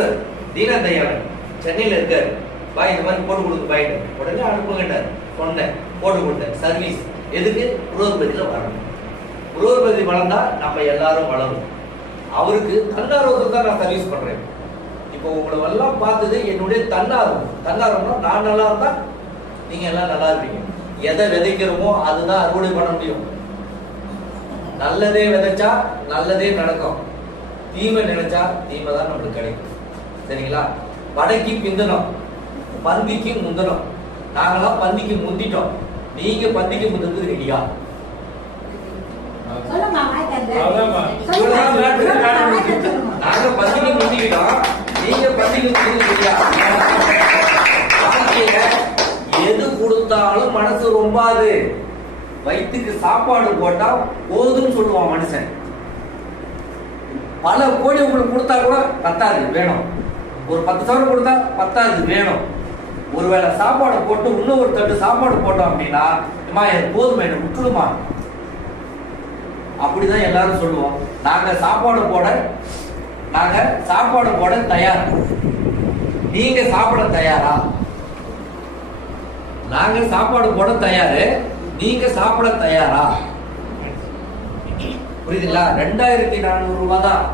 Master Dheena Dayalan சென்னையில இருக்காரு. பாய் இந்த மாதிரி போட்டு கொடுங்க பாய், உடனே அனுப்புகிட்டார். சொன்னேன், போட்டு கொடுத்தேன். சர்வீஸ் எதுக்கு? புரோபதியில வரணும். புரோபதி வளர்ந்தா நம்ம எல்லாரும் வளரும். அவருக்கு தன்னார்வத்துக்கு தான் நான் சர்வீஸ் பண்றேன். இப்போ உங்களை எல்லாம் பார்த்தது என்னுடைய தன்னார்வம். தன்னார்வம்னா நான் நல்லா இருந்தா நீங்க எல்லாம் நல்லா இருப்பீங்க. எதை விதைக்கிறோமோ அதுதான் அறுவடை பண்ண முடியும். நல்லதே விதைச்சா நல்லதே நடக்கும், தீமை நினைச்சா தீமை தான் நம்மளுக்கு கிடைக்கும். சரிங்களா? படைக்கு பிந்தனம், பந்திக்கு முந்தனம். நாங்களாம் பந்திக்கு முந்திட்டோம், நீங்க பந்திக்கு முந்தது ரெடியா? நாங்க பந்திக்கு முந்திக்கிட்டோம், நீங்க பந்திக்கு முந்தது ரெடியா? எது கொடுத்தாலும் மனசு ரொம்பாது. வயிற்றுக்கு சாப்பாடு போட்டா போதும்னு சொல்லுவான் மனுஷன். பல கோடி உங்களுக்கு கொடுத்தா கூட பத்தாது, வேணும். ஒரு 10,000 கொடுத்தா பத்தாது, வேணும். ஒருவேளை சாப்பாடு போட்டு இன்னும் ஒரு தட்டு சாப்பாடு போட்டோம் அப்படின்னா, எனக்கு போதும், எனக்கு விட்டுடுமா. அப்படிதான் எல்லாரும் சொல்லுவோம். நாங்க சாப்பாடு போட தயார். நீங்க சாப்பிட தயாரா? நாங்க சாப்பாடு போட தயாரு, நீங்க சாப்பிட தயாரா? புரியுதுங்களா? 2400 ரூபாய் தான்.